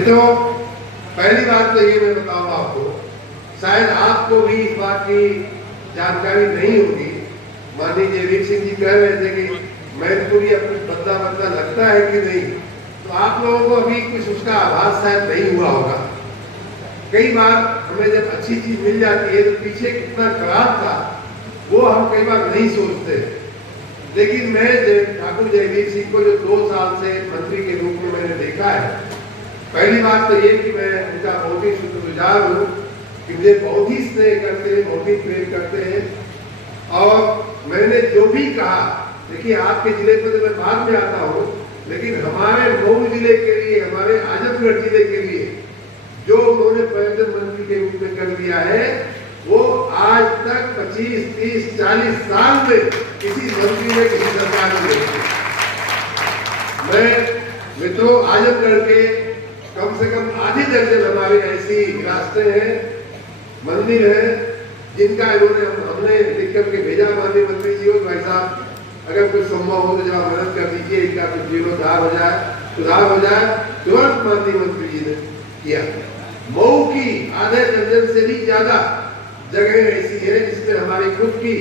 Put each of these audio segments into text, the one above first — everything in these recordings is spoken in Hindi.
तो पहली बात तो ये मैं बताऊंगा आपको, शायद आपको भी इस बात की जानकारी नहीं होगी। माननीय जयवीर सिंह जी कह रहे थे कि मैनपुरी अपनी बदला बदला लगता है कि नहीं, तो आप लोगों को अभी कुछ उसका आभास शायद नहीं हुआ होगा। कई बार हमें जब अच्छी चीज मिल जाती है तो पीछे कितना खराब था वो हम कई बार नहीं सोचते। लेकिन मैं ठाकुर जयवीर सिंह को जो 2 साल से मंत्री के रूप में मैंने देखा है, पहली बात तो ये कि मैं उनका बहुत ही शुक्रगुजार हूँ कि मुझे बहुत ही स्नेह करते हैं, बहुत ही प्रेम करते हैं। और मैंने जो भी कहा, देखिए आपके जिले पर तो मैं बाद में आता हूँ, लेकिन हमारे मऊ जिले के लिए, हमारे आजमगढ़ जिले के लिए जो उन्होंने पर्यटन मंत्री के रूप में कर दिया है, वो आज तक 25, 30, 40 साल में किसी मंत्री ने, किसी सरकार ने नहीं किया। मैं मित्रों, आजमगढ़ के कम से कम आधी दर्जन हमारे ऐसी विरासतें हैं, मंदिर हैं, जिनका इन्होंने हमने लिख करके भेजा माननीय मंत्री जी को, भाई साहब अगर कुछ संभव हो तो जब मदद कर दीजिए, इनका कुछ जीर्णोद्धार हो जाए, सुधार हो जाए। तुरंत माननीय मंत्री जी ने किया। मऊ की आधे दर्जन से भी ज्यादा जगह ऐसी है जिसमें हमारी खुद की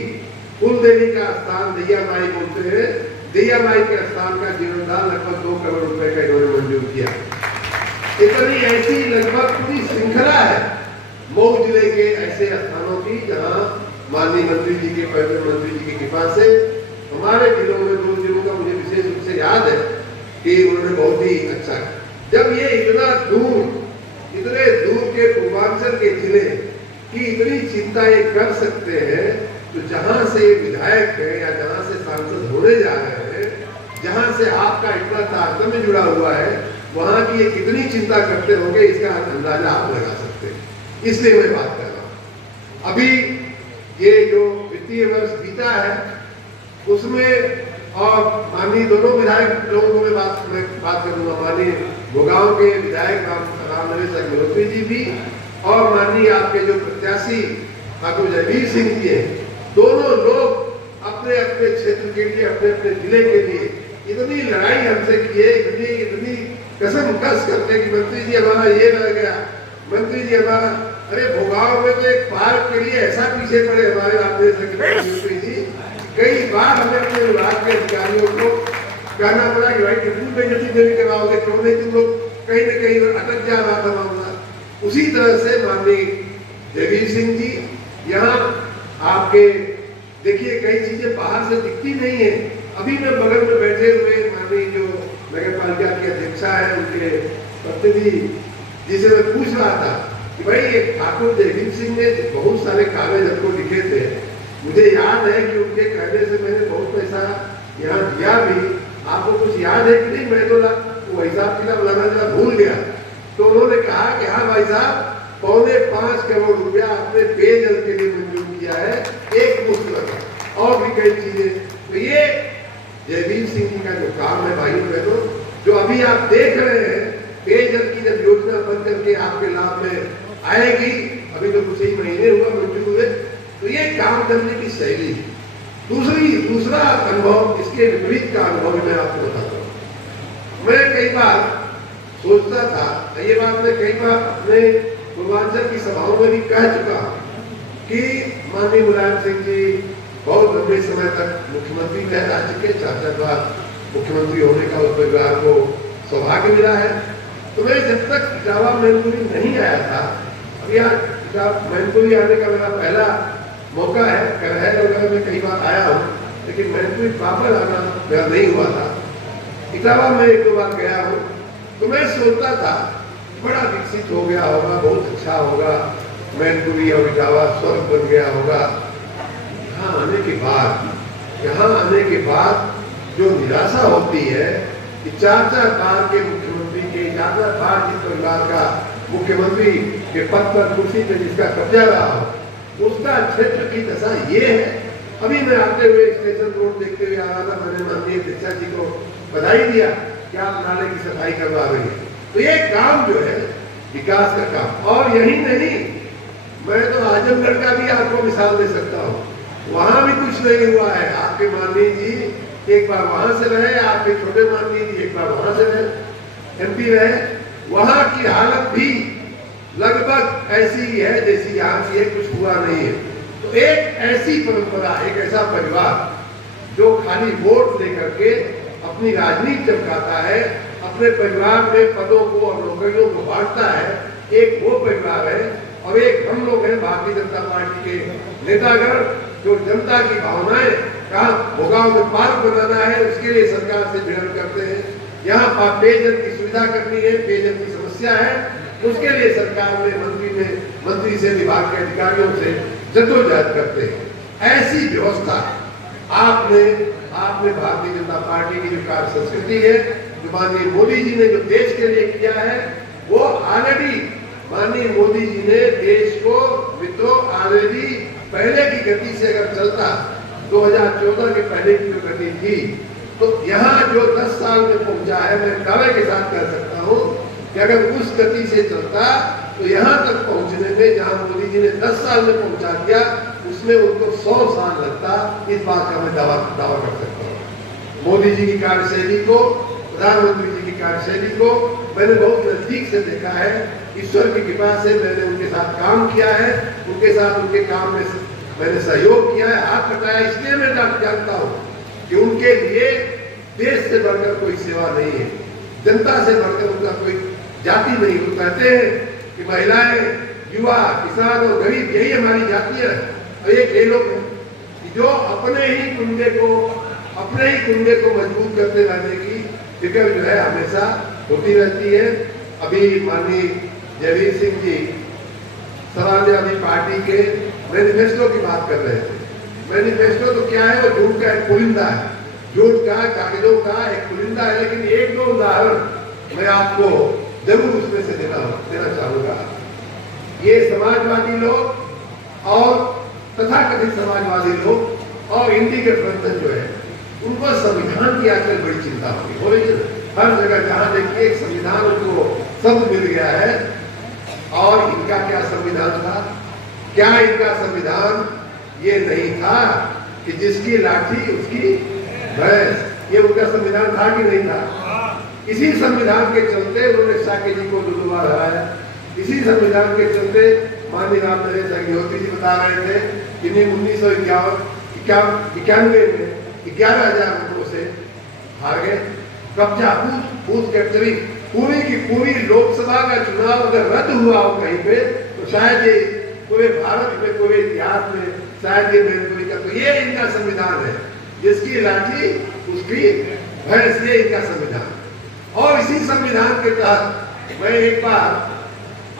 कुल देवी का स्थान दैया माई बोलते हैं, दैया माई के स्थान का जीर्णोद्धार लगभग 2 करोड़ रुपए का इन्होंने मंजूर किया। इतनी ऐसी लगभग पूरी श्रृंखला है मऊ जिले के ऐसे स्थानों की जहां माननीय मंत्री जी के, पर्यटन मंत्री जी की कृपा से हमारे जिलों में 2 जिलों का मुझे विशेष रूप से याद है कि उन्होंने बहुत ही अच्छा। जब ये इतने दूर के पूर्वांचल के जिले की इतनी चिंता ये कर सकते हैं, तो जहां से विधायक है या जहां से सांसद होने जा रहे हैं, जहां से आपका इतना तारतम्य जुड़ा हुआ है, वहां की ये कितनी चिंता करते होंगे, इसका अंदाजा आप लगा सकते हैं। इसलिए मैं बात कर रहा हूं। अभी ये जो वित्तीय वर्ष बीता है उसमें, और माननीय दोनों विधायक लोगों को मैं बात करूंगा, माननीय भोगांव के विधायक रामनरेश अग्निहोत्री जी भी, और माननीय आपके जो प्रत्याशी ठाकुर जयवीर सिंह जी हैं, दोनों लोग अपने अपने क्षेत्र के लिए, अपने अपने जिले के लिए इतनी लड़ाई हमसे किए, इतनी कसम कस करते कि मंत्री जी हमारा ये रह गया, मंत्री जी हमारा, अरे भोगांव में तो एक पार्क के लिए ऐसा पीछे पड़े हमारे रामनरेश अग्निहोत्री जी, कई बार हमें अपने विभाग के अधिकारियों को कहना पड़ा कि भाई कितनी बेइज्जती देवी करवाओगे, क्यों नहीं, तुम लोग कहीं न कहीं अटक जा रहा था मामला। उसी तरह से माननीय जयवीर सिंह जी, यहाँ आपके देखिए कई चीजें बाहर से दिखती नहीं है। अभी मैं बगल में बैठे हुए माननीय जो नगर पालिका की अध्यक्षा है, उनके प्रतिनिधि जिसे मैं पूछ रहा था कि भाई ये ठाकुर जयवीर सिंह ने बहुत सारे कागज हमको लिखे थे, मुझे याद है कि उनके कहने से मैंने बहुत पैसा यहाँ दिया भी, आपको कुछ याद है कि नहीं? मैं तो वो हिसाब किताब लाना जरा भूल गया। तो उन्होंने कहा कि हाँ भाई साहब, 4.25 करोड़ रुपया आपने पेयजल के लिए मंजूर किया है, एक मुफ्त लगा, और भी कई चीजें। तो ये जयवीर सिंह जी का जो काम है भाई बहनों, जो अभी आप देख रहे हैं, पेयजल की जब योजना बन करके आपके लाभ में आएगी, अभी तो कुछ ही महीने हुआ मंजूर हुए, तो ये काम करने की शैली। दूसरा अनुभव, इसके विपरीत का अनुभव मैं आपको बताता हूँ। मैं कई बार सोचता था, ये बात मैं कई बार अपने पूर्वांचल की सभाओं में भी कह चुका कि माननीय मुलायम सिंह जी बहुत लंबे समय तक मुख्यमंत्री रह चुके, 4 बार मुख्यमंत्री होने का उस परिवार को सौभाग्य मिला है। तो मैं जब तक इटावा मैनपुरी नहीं आया था, अब यहाँ मैनपुरी आने का मेरा पहला मौका है, वगैरह में कई बार आया हूँ, लेकिन मैनपुरी प्रॉपर आना मेरा नहीं हुआ था। इटावा में 1-2 बार गया हूँ, तो मैं सोचता था बड़ा विकसित हो गया होगा, बहुत अच्छा होगा, मैनपुरी और इटावा स्वर्ग बन गया होगा। यहाँ आने के बाद जो निराशा होती है कि 4 बार के मुख्यमंत्री के, 4 बार जिस परिवार का मुख्यमंत्री के पद पर, कुर्सी पर जिसका कब्जा रहा हो, उसका क्षेत्र की दशा ये है। अभी मैं आते हुए स्टेशन रोड देखते हुए आ रहा था, मैंने माननीय अध्यक्षा जी को बधाई दिया कि आप नाले की सफाई करवा रही है। तो ये काम जो है विकास का काम। और यही नहीं, मैं तो आजमगढ़ का भी आपको मिसाल दे सकता हूँ, वहां भी कुछ नहीं हुआ है। आपके माननीय जी एक बार वहां से रहे, आपके छोटे माननीय जी एक बार वहां से रहे, MP रहे, वहां की हालत भी लगभग ऐसी ही है जैसी यहाँ की है, कुछ हुआ नहीं है। तो एक ऐसी परंपरा, एक ऐसा परिवार जो खाली वोट लेकर के अपनी राजनीति चमकाता है, अपने परिवार में पदों को और नौकरियों को बांटता है, एक वो परिवार है। और एक हम लोग हैं भारतीय जनता पार्टी के नेतागण, जो जनता की भावनाएं कहा भोगाव में पार्क बनाना है, उसके लिए सरकार से भिड़न करते हैं। यहाँ पेयजल की सुविधा करनी है, पेयजल की समस्या है, उसके लिए सरकार में मंत्री से, विभाग के अधिकारियों से जद्दोजहद करते हैं। ऐसी व्यवस्था आपने भारतीय जनता पार्टी की जो कार्य संस्कृति है, जो माननीय मोदी जी ने जो देश के लिए किया है, वो ऑलरेडी माननीय मोदी जी ने देश को मित्रों ऑलरेडी पहले की गति से अगर चलता, 2014 के पहले की जो गति थी, तो यहाँ जो 10 साल में पहुंचा है, मैं दावे के साथ कह सकता हूँ कि अगर उस गति से चलता तो यहाँ तक पहुंचने में जहाँ मोदी जी ने 10 साल में पहुंचा दिया, उसमें उनको 100 साल लगता। इस बात का मैं दावा कर सकता हूँ। मोदी जी की कार्यशैली को, प्रधानमंत्री जी की कार्यशैली को मैंने बहुत नजदीक से देखा है। ईश्वर की कृपा से मैंने उनके साथ काम किया है, उनके साथ उनके काम में मैंने सहयोग किया है, हाथ बटाया। इसलिए मैं जानता हूँ कि उनके लिए देश से बढ़कर कोई सेवा नहीं है, जनता से बढ़कर उनका कोई जाति नहीं। वो कहते हैं कि महिलाएं, युवा, किसान और गरीब यही हमारी जाति है। और ये लोग हैं कि जो अपने ही कुंडे को मजबूत करते रहने की फिक्र जो है हमेशा होती रहती है। अभी माननीय जयवीर सिंह जी समाजवादी पार्टी के मैनिफेस्टो की बात कर रहे थे। मैनिफेस्टो तो क्या है, वो झूठ का एक पुलिंदा है, झूठ का, कागजों का एक पुलिंदा है। लेकिन एक दो उदाहरण मैं आपको जरूर उसमें से देना चाहूंगा। ये समाजवादी लोग और तथाकथित समाजवादी लोग और इंडी गठबंधन जो है, उनको संविधान की आजकल बड़ी चिंता होगी। हो रही है हर जगह, जहां देखिए एक संविधान उनको शब्द मिल गया है। और इनका क्या संविधान था? क्या इनका संविधान ये नहीं था कि जिसकी लाठी उसकी भैंस? ये उनका संविधान था कि नहीं था? इसी संविधान के चलते उन्होंने साके जी को 2 बार हराया। इसी संविधान के चलते माननीय राम नरेश अग्निहोत्री जी बता रहे थे कि 1991 में 11,000 वोटों से हार गए। कब्जा, बूथ कैप्चरिंग, पूरी की पूरी लोकसभा का चुनाव अगर रद्द हुआ हो कहीं पे, तो शायद ये पूरे भारत में, पूरे इतिहास में शायद ये मैंने का। तो ये इनका संविधान है, जिसकी लाठी उसकी भैंस, ये इनका संविधान। और इसी संविधान के तहत मैं एक बार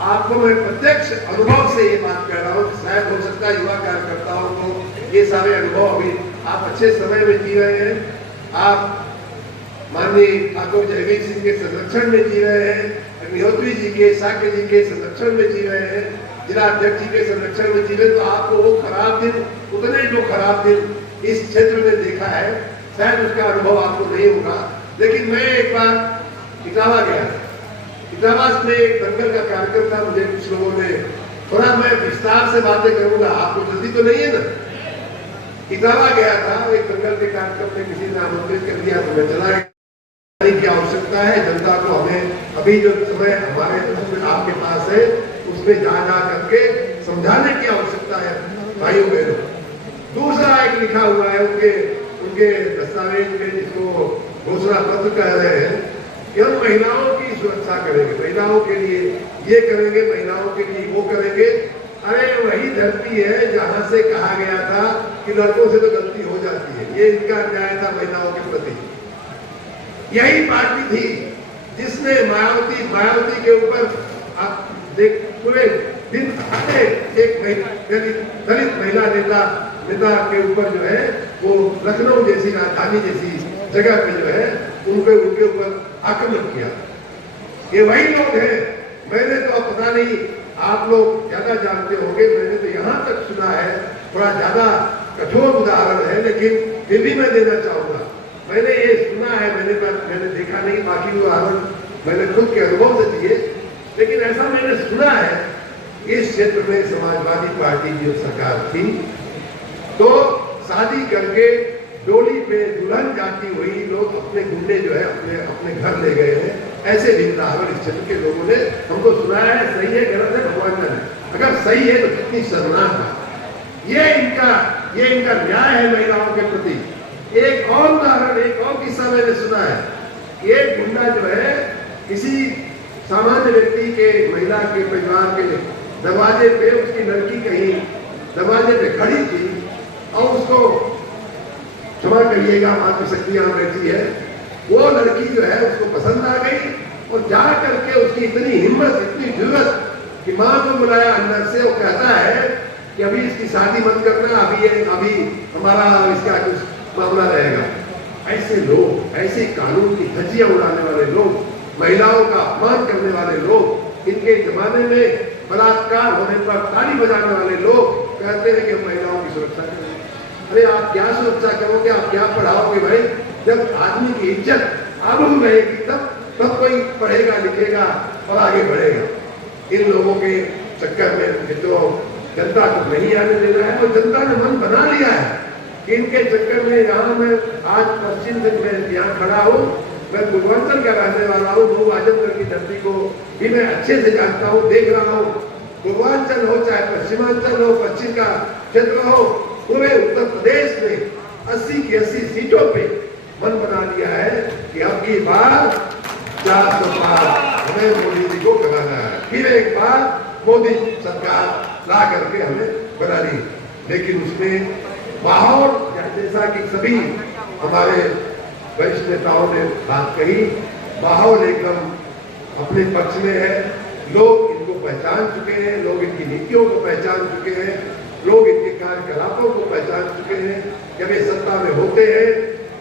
आपको मैं प्रत्यक्ष अनुभव से ये बात कह रहा हूँ। शायद हो सकता है युवा कार्यकर्ताओं को ये सारे अनुभव अभी आप अच्छे समय में जी रहे हैं। आप माननीय ठाकुर जयवीर सिंह के संरक्षण में जी रहे हैं, अग्निहोत्री जी के, साके जी के संरक्षण में जी रहे हैं, जिला अध्यक्ष जी के संरक्षण में जी रहे। तो आपको वो खराब दिन, उतने जो खराब दिन इस क्षेत्र में देखा है, शायद उसका अनुभव आपको नहीं होगा। लेकिन मैं एक बार इटावा गया, इटावा में एक दंगल का कार्यक्रम था। मुझे कुछ लोगों ने, थोड़ा मैं विस्तार से बातें करूंगा, आपको जल्दी तो नहीं है ना। इटावा गया था, एक दंगल के कार्यक्रम में किसी ने आमंत्रित कर दिया तो मैं चला गया। की आवश्यकता है जनता को, हमें अभी जो समय हमारे आपके पास है उसमें जा करके समझाने की आवश्यकता है भाइयों बहनों। दूसरा एक लिखा हुआ है उनके दस्तावेज में, जिसको घोषणा पत्र कह रहे हैं कि हम महिलाओं की सुरक्षा करेंगे, महिलाओं के लिए ये करेंगे, महिलाओं के लिए वो करेंगे। अरे वही धरती है जहां से कहा गया था कि लड़कों से तो गलती हो जाती है। ये इनका न्याय था महिलाओं के प्रति। यही पार्टी थी जिसने मायावती के ऊपर आप देख पूरे दिन एक दलित महिला नेता के ऊपर जो है वो लखनऊ जैसी राजधानी जैसी जगह पे जो है उनके ऊपर आक्रमण किया। ये वही लोग हैं। मैंने तो अब पता नहीं, आप लोग ज्यादा जानते होंगे, मैंने तो यहाँ तक सुना है, थोड़ा ज्यादा कठोर उदाहरण है लेकिन फिर भी मैं देना चाहूंगा। मैंने ये सुना है, मैंने देखा नहीं, बाकी उदाहरण मैंने खुद के अनुभव से दिए। लेकिन ऐसा मैंने सुना है, इस क्षेत्र में समाजवादी पार्टी की सरकार थी तो शादी करके डोली पे दुल्हन जाती हुई लोग अपने गुंडे जो है अपने घर ले गए हैं। ऐसे भी रावण इस क्षेत्र के लोगों ने हमको सुनाया है। सही है गलत है भगवान जाने, अगर सही है तो कितनी शर्मनाक है। ये इनका न्याय है महिलाओं के प्रति। एक और उदाहरण, एक और किस्सा मैंने सुना है। एक गुंडा जो है किसी सामान्य व्यक्ति के, महिला के परिवार के दरवाजे पे, उसकी लड़की कहीं दरवाजे पे खड़ी थी और उसको, क्षमा करिएगा मातृशक्ति यहाँ बैठी है, वो लड़की जो है उसको पसंद आ गई और जा करके उसकी इतनी हिम्मत, इतनी जुर्रत कि माँ को बुलाया अंदर से। वो कहता है कि अभी इसकी शादी मत करना, अभी हमारा इसका कुछ मामला रहेगा। ऐसे लोग, ऐसे कानून की धज्जियां उड़ाने वाले लोग, महिलाओं का अपमान करने वाले लोग, इनके जमाने में बलात्कार होने पर ताली बजाने वाले लोग कहते हैं कि हम महिलाओं की सुरक्षा करेंगे। अरे आप क्या सुरक्षा करोगे, आप क्या पढ़ाओगे भाई? जब आदमी की इज्जत आबरू रहेगी तब कोई पढ़ेगा लिखेगा और आगे बढ़ेगा। इन लोगों के चक्कर में मित्रों जनता को नहीं आने देना है। और जनता ने मन बना लिया है कि इनके चक्कर में, यहाँ मैं आज पश्चिम से मैं यहाँ खड़ा हूँ, मैं पूर्वांचल का रहने वाला हूँ, वो आजमगढ़ की धरती को भी मैं अच्छे से जानता हूँ, देख रहा हूँ। पूर्वांचल हो चाहे पश्चिमांचल हो, पश्चिम का क्षेत्र हो, पूरे उत्तर प्रदेश में 80 की 80 सीटों पे मन बना लिया है कि अब की बार 400 पार हमें मोदी जी को कराना है। फिर एक बार मोदी सरकार ला करके हमें बना ली। लेकिन उसमें माहौल, जैसा कि सभी हमारे वरिष्ठ नेताओं ने बात कही, माहौल एकदम अपने पक्ष में है। लोग इनको पहचान चुके हैं, लोग इनकी नीतियों को पहचान चुके हैं, लोग इनके कार्यकलापों को पहचान चुके हैं। जब ये सत्ता में होते हैं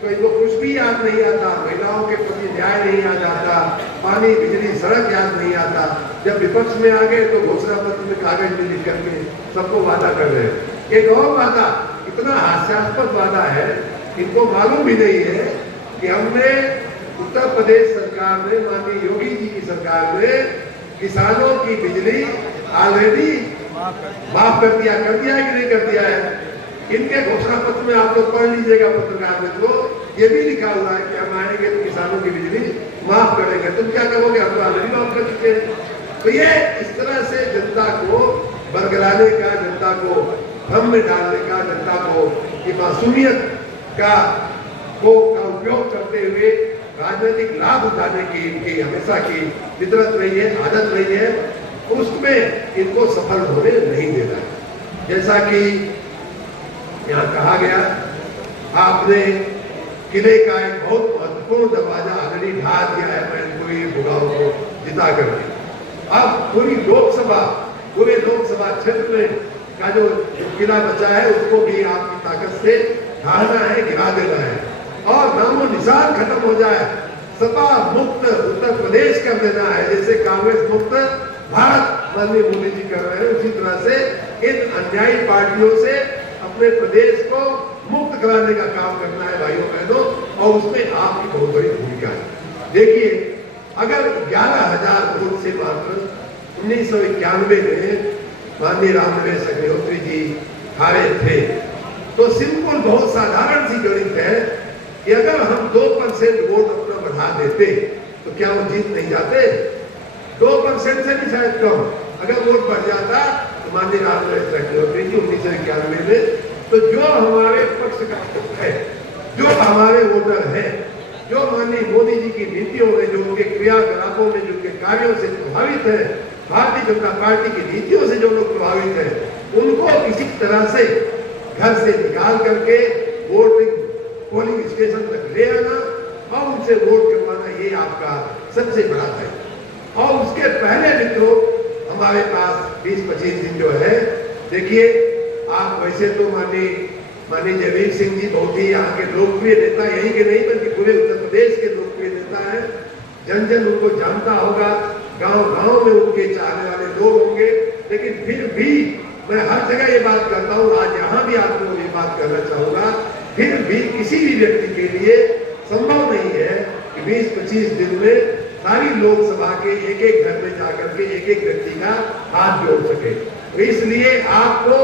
तो इनको कुछ भी याद नहीं आता, महिलाओं के प्रति न्याय नहीं याद आता, पानी बिजली सड़क याद नहीं आता। जब विपक्ष में आ गए तो घोषणा पत्र में कागज में लिख करके सबको वादा कर रहे हैं। एक और वादा, इतना हास्यास्पद वादा है, इनको मालूम भी नहीं है कि हमने उत्तर प्रदेश सरकार में, माननीय योगी जी की सरकार में किसानों की बिजली ऑलरेडी माफ कर दिया है कि नहीं कर दिया है। इनके घोषणा पत्र में आप लोग पढ़ लीजिएगा पत्रकार में, तो ये भी लिखा हुआ है कि हम आएंगे तो किसानों की बिजली माफ करेंगे। तुम क्या करोगे? हम तो ऑलरेडी माफ कर चुके हैं। तो ये इस तरह से जनता को बरगलाने का, जनता को भ्रम में डालने का, जनता को की मासूमियत का उपयोग करते हुए राजनीतिक लाभ उठाने की इनकी हमेशा की फितरत रही है, आदत रही है। उसमें इनको सफल होने नहीं देना। जैसा कि यहाँ कहा गया, आपने किले का एक बहुत महत्वपूर्ण दरवाजा ऑलरेडी ढा दिया है मैनपुरी भुगाओं को जिता करके। अब पूरी लोकसभा, पूरे लोकसभा क्षेत्र में का जो किला बचा है उसको भी आपकी ताकत से ढाना है, गिरा देना है और नामो निशान खत्म हो जाए। सपा मुक्त उत्तर प्रदेश कर देना है, जैसे कांग्रेस मुक्त भारत माननीय मोदी जी कर रहे हैं। उसी तरह से इन अन्यायी पार्टियों से अपने प्रदेश को मुक्त कराने का काम करना है भाइयों बहनों, और उसमें आपकी बहुत बड़ी भूमिका है। देखिए, अगर 11,000 वोट से मात्र 1991 में माननीय रामनिवास अग्निहोत्री जी हारे थे, तो सिंपल बहुत साधारण सी गणित है कि अगर हम 2% वोट अपना बढ़ा देते तो क्या वो जीत नहीं जाते? 2% से भी शायद कम अगर वोट बढ़ जाता तो माननीय रामनिवास अग्निहोत्री जी 1991 में, तो जो हमारे पक्ष का है, जो हमारे वोटर हैं, जो माननीय मोदी जी की नीतियों में, जो उनके क्रियाकलापों में, जो उनके कार्यों से प्रभावित है, भारतीय जनता पार्टी की नीतियों से जो लोग प्रभावित हैं, उनको किसी तरह से घर से निकाल करके पोलिंग स्टेशन तक ले आना और उनसे वोट करवाना, ये आपका सबसे बड़ा है। और उसके पहले मित्रों, हमारे पास 20-25 दिन जो है, देखिए आप वैसे तो माननीय जयवीर सिंह जी बहुत ही यहाँ के लोकप्रिय नेता, यही के नहीं बल्कि पूरे उत्तर प्रदेश के लोकप्रिय नेता है। जन जन उनको जानता होगा, गांव-गांव में उनके चाहने वाले लोग होंगे। लेकिन फिर भी मैं हर जगह ये बात करता हूँ, आज यहाँ भी आप लोगों को ये बात करना चाहूंगा, फिर भी किसी भी व्यक्ति के लिए संभव नहीं है कि 20-25 दिन में सारी लोकसभा के एक-एक घर में जाकर के एक-एक व्यक्ति का हाथ जोड़ सके। तो इसलिए आपको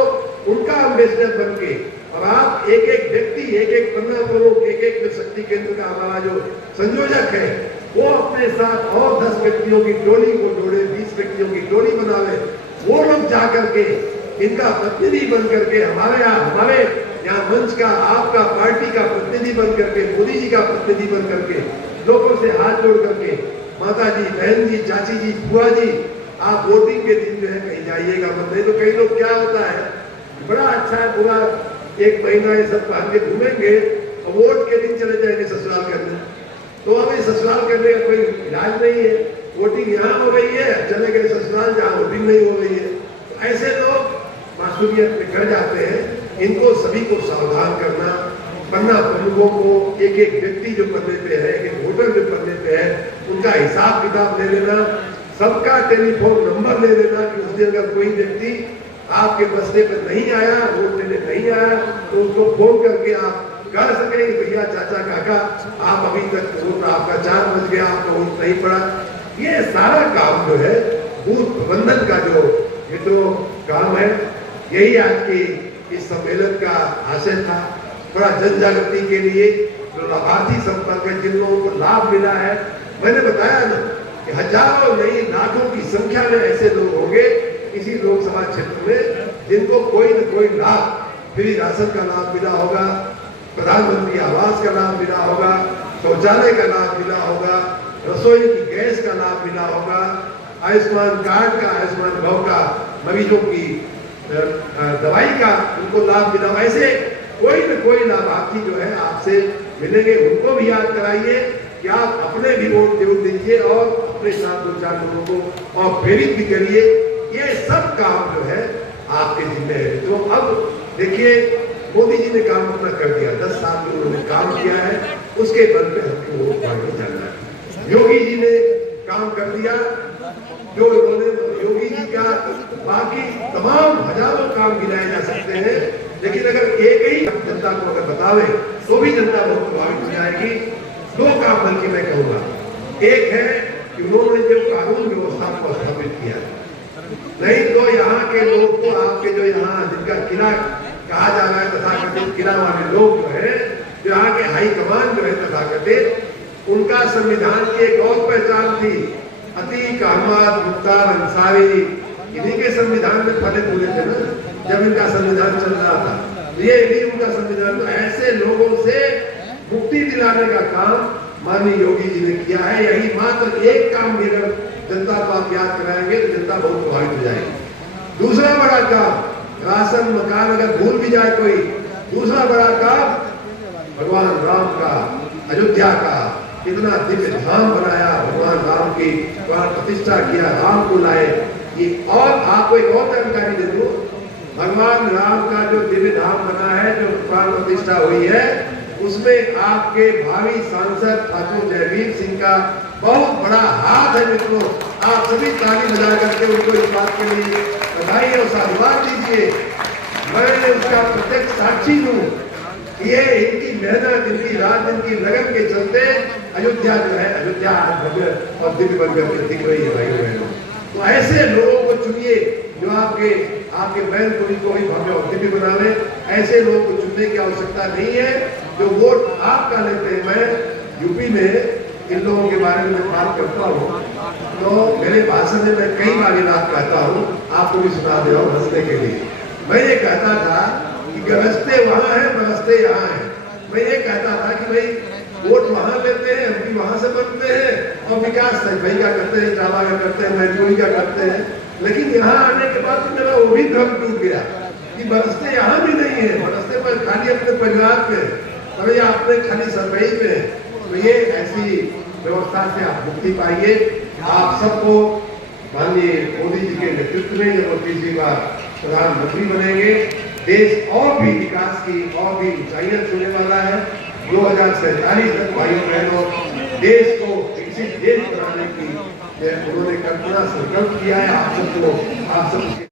उनका एम्बेसडर बन के, और आप एक-एक व्यक्ति, एक-एक पन्ना प्रमुख, एक-एक शक्ति केंद्र का हमारा जो संयोजक है, वो अपने साथ और 10 व्यक्तियों की टोली को जोड़े, 20 व्यक्तियों की टोली बनावे, वो लोग जा करके इनका प्रतिनिधि बन करके हमारे यहाँ मंच का, आपका पार्टी का प्रतिनिधि बन करके, मोदी जी का प्रतिनिधि बन करके, लोगों से हाथ जोड़ करके, माता जी, बहन जी, चाची जी, बुआ जी, आप वोटिंग के दिन जो है कहीं जाइएगा मत। नहीं तो कई लोग क्या होता है, बड़ा अच्छा है, पूरा 1 महीना ये सब पहन के घूमेंगे और वोट के दिन चले जाएंगे ससुराल करने। तो हमें ससुराल करने का कोई इलाज नहीं है। वोटिंग यहाँ हो रही है, चले गए ससुराल जहाँ वोटिंग नहीं हो रही है। तो ऐसे लोग मासूमियत में कर जाते हैं। इनको सभी को सावधान करना, पन्ना प्रमुखों को, एक एक व्यक्ति जो पन्ने पे है, एक वोटर जो पन्ने पे है, उनका हिसाब किताब ले लेना, सबका टेलीफोन नंबर ले लेना कि उस दिन अगर कोई व्यक्ति आपके बस्ते पर नहीं आया, वोट देने नहीं आया, तो उसको फोन करके आप कह सके भैया, चाचा, काका, आप अभी तक वोट आपका 4 बज गया, आपको वोट नहीं पड़ा। ये सारा काम जो है बूथ प्रबंधन का जो मित्रों काम है, यही आज की इस सम्मेलन का आशय था। थोड़ा जन जागृति के लिए जो लाभार्थी संपर्क है, जिन लोगों को लाभ मिला है, मैंने बताया ना कि हजारों नहीं लाखों की संख्या में ऐसे लोग होंगे इसी लोकसभा क्षेत्र में जिनको कोई न कोई लाभ, फ्री राशन का लाभ मिला होगा, प्रधानमंत्री आवास का लाभ मिला होगा, शौचालय का लाभ मिला होगा, रसोई की गैस का लाभ मिला होगा, आयुष्मान कार्ड का, आयुष्मान भाव का, मरीजों की दवाई का उनको लाभ मिला। ऐसे कोई न कोई लाभार्थी जो है आपसे मिलेंगे, उनको भी याद कराइए कि आप अपने भी वोट जरूर दीजिए और अपने साथ 2-4 लोगों को और प्रेरित भी करिए। ये सब काम जो है आपके जिम्मे है। तो अब देखिए, मोदी जी ने काम अपना कर दिया, 10 साल में उन्होंने काम किया है, उसके बल पे हमको वोट मांगने जाना है। योगी जी ने काम कर दिया, जो इन्होंने योगी जी का बाकी तमाम हजारों काम गिनाए जा सकते हैं, लेकिन अगर एक ही जनता को अगर बतावे तो भी जनता बहुत प्रभावित हो जाएगी। 2 काम बल्कि मैं कहूँगा, एक है कि उन्होंने जो कानून व्यवस्था को स्थापित किया, नहीं तो यहाँ के लोग को, आपके जो यहाँ जिनका किला कहा जा रहा है तथाकथित किला वाले लोग जो है, जो यहाँ के हाई कमान जो है तथाकथित, उनका संविधान की एक और पहचान थी, अतीक, अहमद, मुख्तार अंसारी, इन्हीं के संविधान में फले फूले थे ना जब इनका संविधान चल रहा था। ये नहीं उनका संविधान। तो ऐसे लोगों से मुक्ति दिलाने का काम माननीय योगी जी ने किया है। यही मात्र एक काम भी अगर जनता को आप याद कराएंगे तो जनता बहुत प्रभावित हो जाएगी। दूसरा बड़ा काम, राशन मकान अगर भूल भी जाए कोई, दूसरा बड़ा काम भगवान राम का, अयोध्या का कितना दिव्य धाम बनाया, भगवान राम की प्राण प्रतिष्ठा किया, राम को लाए। ये और आपको एक और जानकारी दे दूं, भगवान राम का जो दिव्य धाम बना है, जो प्राण प्रतिष्ठा हुई है, उसमें आपके भावी सांसद ठाकुर जयवीर सिंह का बहुत बड़ा हाथ है। मित्रों, आप सभी ताली बजा करके उनको इस बात के लिए बधाई और साधुवाद दीजिए। मैं उसका प्रत्यक्ष साक्षी हूँ। ये इनकी मेहनत, इनकी रात, इनकी लगन के चलते अयोध्या जो है, अयोध्या भव्य और दिव्य बन करके दिख रही है भाई बहनों। तो ऐसे लोगों को चुनिए जो आपके मैनपुरी को भी भव्य और दिव्य बनावे। ऐसे लोगों को चुनने की आवश्यकता नहीं है जो वोट आपका लेते हैं। मैं यूपी में इन लोगों के बारे में बात करता हूँ तो मेरे भाषण में मैं कई बार ये बात कहता हूँ, आपको भी सुना दे रहा हूँ हंसने के लिए। मैं ये कहता था कि गरजते वहां है, बरसते यहाँ है। मैं ये कहता था कि भाई वोट वहां लेते हैं, एमपी वहां से बनते हैं और विकास भाई क्या करते हैं, चावा क्या करते हैं, मैनपुरी क्या करते हैं। लेकिन यहाँ आने के बाद तो मेरा वो भी भ्रम टूट गया कि बरसते यहाँ भी नहीं है, बरसते पर खाली अपने परिवार पे, अरे अपने खाली सरपंच पे। तो ये ऐसी व्यवस्था से आप मुक्ति पाइए। आप सबको माननीय मोदी जी के नेतृत्व में जब तीसरी बार प्रधानमंत्री बनेंगे, देश और भी विकास की और भी ऊंचाइयां छूने वाला है। 2047 तक भाइयों बहनों देश को विकसित देश बनाने की उन्होंने कल्पना संकल्प किया है। आप सबको